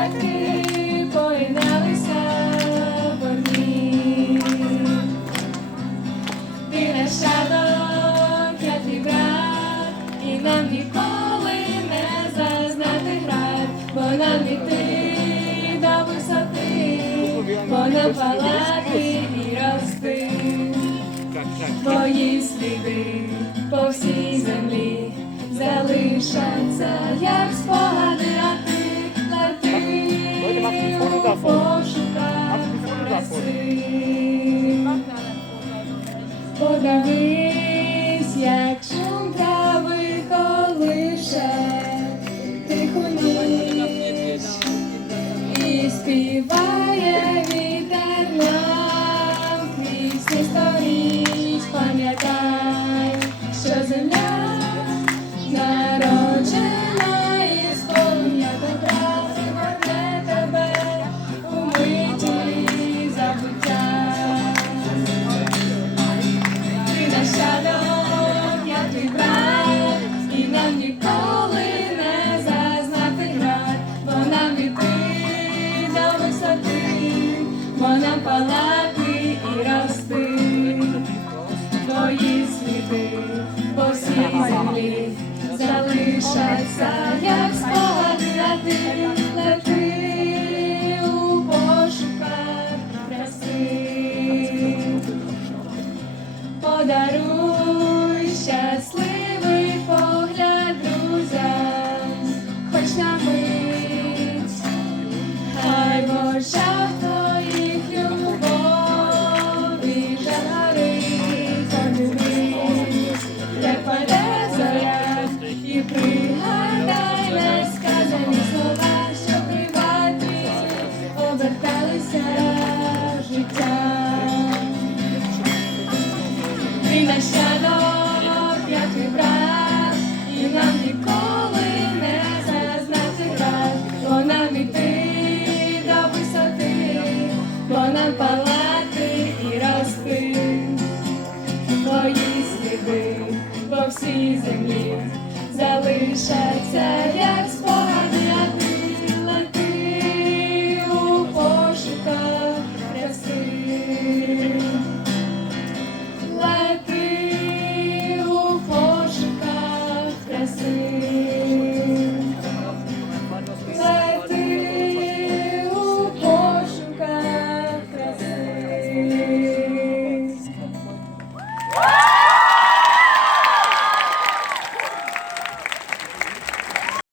Батьки поєдналися в одні. Ти нащадок, я твій брат, і нам ніколи не зазнати град, бо нам іти до висоти, бо нам і рости. Твої сліди по всій землі залишаться, як спогади. Подивись, як шум трави колише тихо ніч. І співає вітер висоти, палати і рости. Твої сліди по всій землі залишаться, як спогади, лети у пошуках краси. Подаруй щасливий погляд друзям, хоч на мить, і пригадай несказані слова, що приватні оберталися життя. Ти нащадок, як твій брат, і нам ніколи не зазнати град, бо нам іти до висоти, бо нам палати і рости. Твої сліди по всій землі залишаться, як спогади,